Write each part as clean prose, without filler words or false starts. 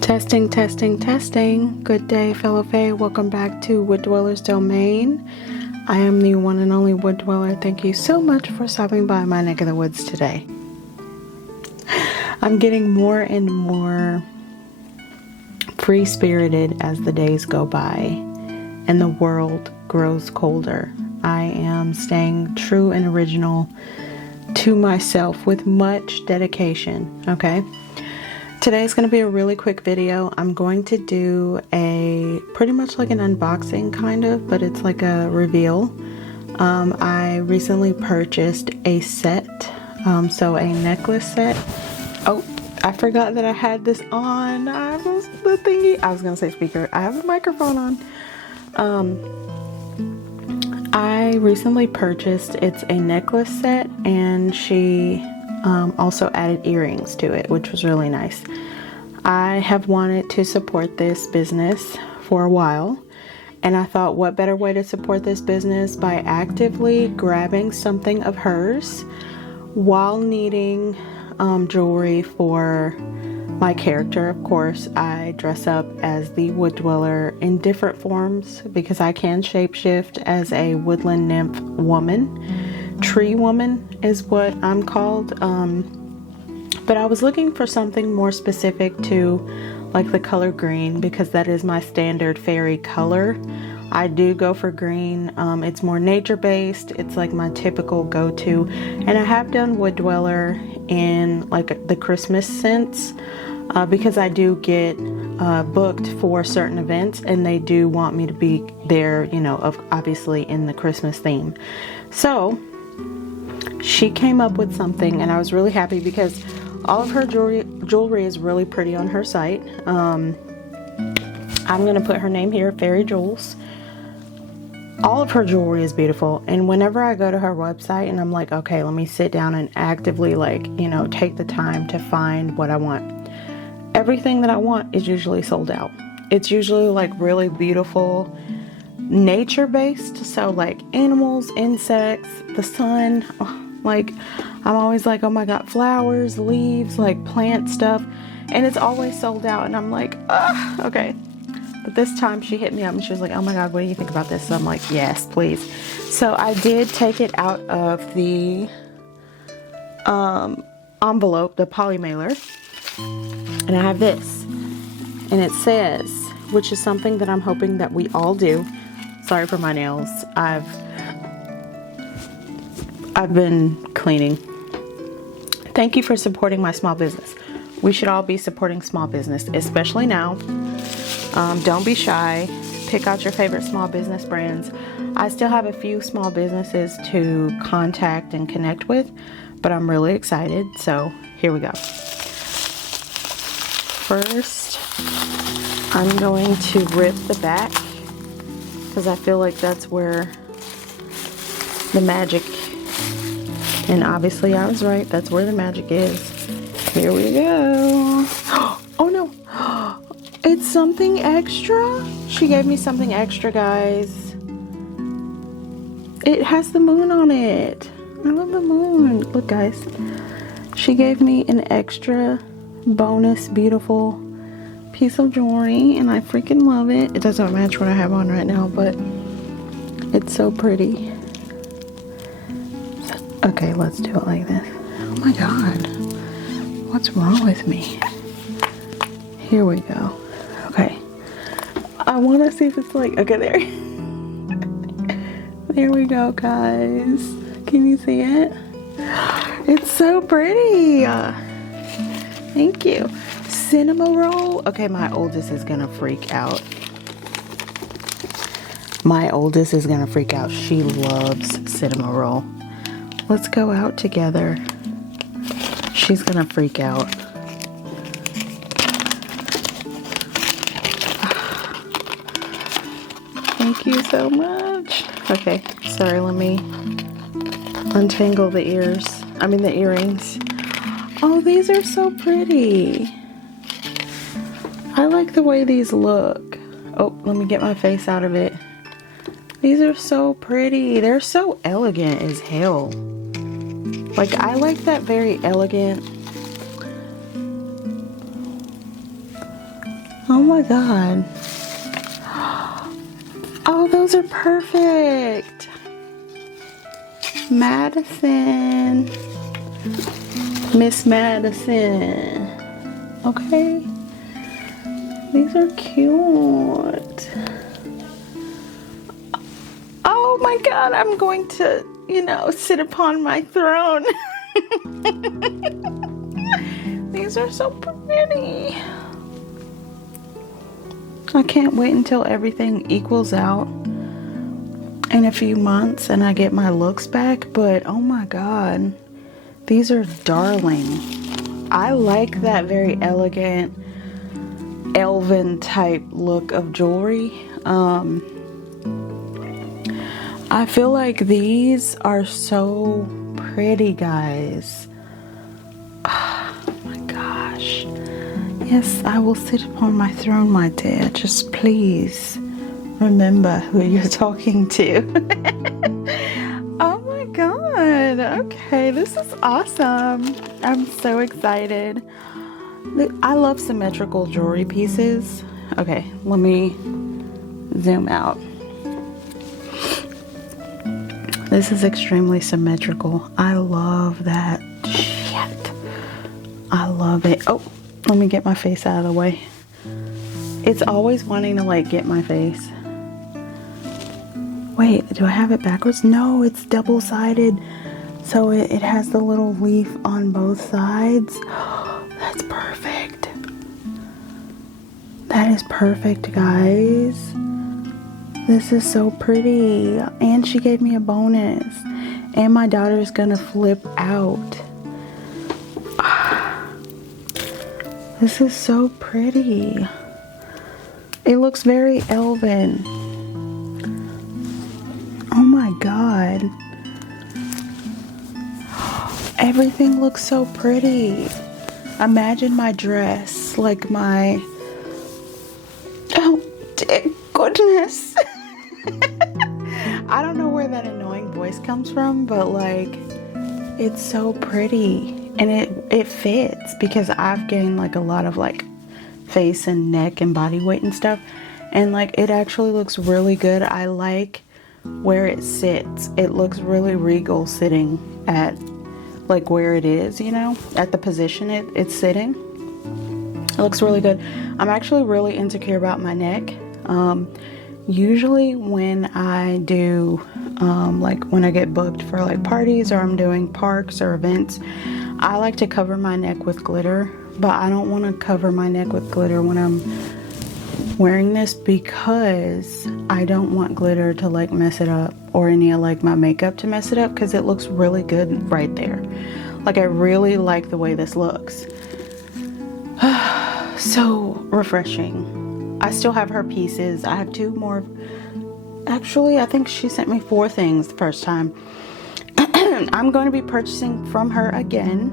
Testing, testing, testing. Good day, fellow Fae. Welcome back to Wood Dweller's Domain. I am the one and only Wood Dweller. Thank you so much for stopping by my neck of the woods today. I'm getting more and more free-spirited as the days go by and the world grows colder. I am staying true and original to myself with much dedication, okay? Today's going to be a really quick video. I'm going to do a pretty much like an unboxing kind of, but it's like a reveal. I recently purchased a set, so a necklace set. Oh, I forgot that I had this on. I was going to say speaker. I have a microphone on. I recently purchased, it's a necklace set, and she also added earrings to it, which was really nice. I have wanted to support this business for a while, and I thought, what better way to support this business by actively grabbing something of hers while needing jewelry for my character. Of course, I dress up as the Wood Dweller in different forms because I can shapeshift as a woodland nymph woman. Tree woman is what I'm called. But I was looking for something more specific to like the color green because that is my standard fairy color. I do go for green. It's more nature based. It's like my typical go-to. And I have done Wood Dweller in like the Christmas sense because I do get booked for certain events and they do want me to be there, you know, obviously in the Christmas theme. So she came up with something and I was really happy because all of her jewelry is really pretty on her site. I'm going to put her name here, faeriesjewels. All of her jewelry is beautiful, and whenever I go to her website and I'm like, okay, let me sit down and actively like, you know, take the time to find what I want. Everything that I want is usually sold out. It's usually like really beautiful nature based, so like animals, insects, the sun, like I'm always like, oh my god, flowers, leaves, like plant stuff, and it's always sold out, and I'm like, okay. But this time she hit me up and she was like, oh my god, what do you think about this? So I'm like, yes, please. So I did take it out of the envelope, the poly mailer, and I have this, and it says, which is something that I'm hoping that we all do. Sorry for my nails. I've been cleaning. Thank you for supporting my small business. We should all be supporting small business, especially now. Don't be shy. Pick out your favorite small business brands. I still have a few small businesses to contact and connect with, but I'm really excited. So here we go. First, I'm going to rip the back because I feel like that's where the magic, and obviously I was right, that's where the magic is. Here we go. Oh no. It's something extra. She gave me something extra, guys. It has the moon on it. I love the moon. Look, guys. She gave me an extra bonus beautiful piece of jewelry, and I freaking love it. It doesn't match what I have on right now, but it's so pretty. Okay, let's do it like this. Oh my god. What's wrong with me? Here we go. Okay, I want to see if it's like, okay, there. There we go, guys. Can you see it? It's so pretty. Thank you. Cinema roll. Okay, my oldest is gonna freak out. My oldest is gonna freak out. She loves cinema roll. Let's go out together. She's gonna freak out. Thank you so much. Okay, sorry, let me untangle the the earrings. Oh, these are so pretty. I like the way these look. Oh, let me get my face out of it. These are so pretty. They're so elegant as hell. Like, I like that very elegant, Oh my God. Oh, those are perfect. Madison. Miss Madison. Okay. These are cute. Oh my God, I'm going to, sit upon my throne. These are so pretty. I can't wait until everything equals out in a few months and I get my looks back, but oh my God, these are darling. I like that very elegant elven type look of jewelry. I feel like these are so pretty, guys. Oh my gosh. Yes, I will sit upon my throne, my dear. Just please remember who you're talking to. Oh my God. Okay, this is awesome. I'm so excited. I love symmetrical jewelry pieces. Okay, let me zoom out. This is extremely symmetrical. I love that shit. I love it. Oh, let me get my face out of the way. It's always wanting to like get my face. Wait, do I have it backwards? No, it's double-sided. So it has the little leaf on both sides. That's perfect. That is perfect, guys. This is so pretty. And she gave me a bonus. And my daughter's gonna flip out. This is so pretty. It looks very elven. Oh my God. Everything looks so pretty. Imagine my dress, like my... Oh, dear goodness. I don't know where that annoying voice comes from, but like, it's so pretty. And it fits because I've gained like a lot of like face and neck and body weight and stuff. And like, it actually looks really good. I like where it sits. It looks really regal sitting at like where it is, at the position it's sitting. It looks really good. I'm actually really insecure about my neck. Usually when I do, like when I get booked for like parties or I'm doing parks or events, I like to cover my neck with glitter, but I don't want to cover my neck with glitter when I'm wearing this because I don't want glitter to like mess it up or any of like my makeup to mess it up because it looks really good right there. Like I really like the way this looks. So refreshing. I still have her pieces. I have 2 more. Actually, I think she sent me 4 things the first time. I'm going to be purchasing from her again.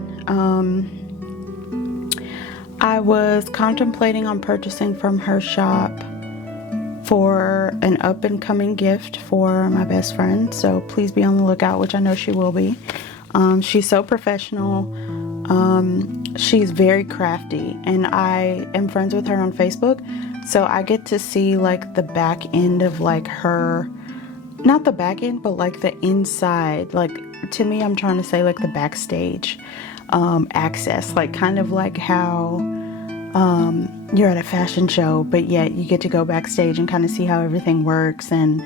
I was contemplating on purchasing from her shop for an up and coming gift for my best friend. So please be on the lookout, which I know she will be. She's so professional. She's very crafty and I am friends with her on Facebook. So I get to see like the back end of like her, not the back end, but like the inside. Like to me, I'm trying to say like the backstage access, like kind of like how you're at a fashion show, but yet you get to go backstage and kind of see how everything works and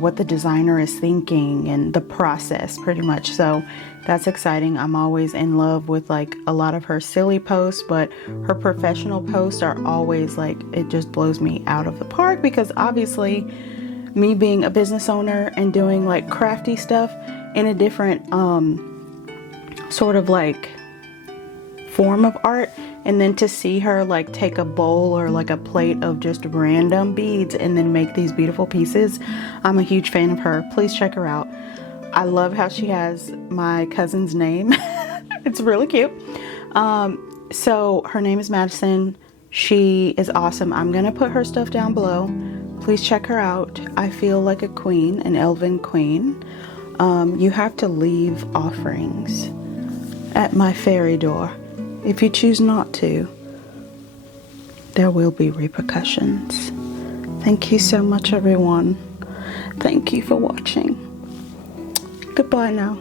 what the designer is thinking and the process pretty much. So that's exciting. I'm always in love with like a lot of her silly posts, but her professional posts are always like, it just blows me out of the park because obviously me being a business owner and doing like crafty stuff in a different sort of like form of art, and then to see her like take a bowl or like a plate of just random beads and then make these beautiful pieces. I'm a huge fan of her. Please check her out. I love how she has my cousin's name. It's really cute. So her name is Madison. She is awesome. I'm gonna put her stuff down below. Please check her out. I feel like a queen, an elven queen. You have to leave offerings at my fairy door. If you choose not to, there will be repercussions. Thank you so much, everyone. Thank you for watching. Goodbye now.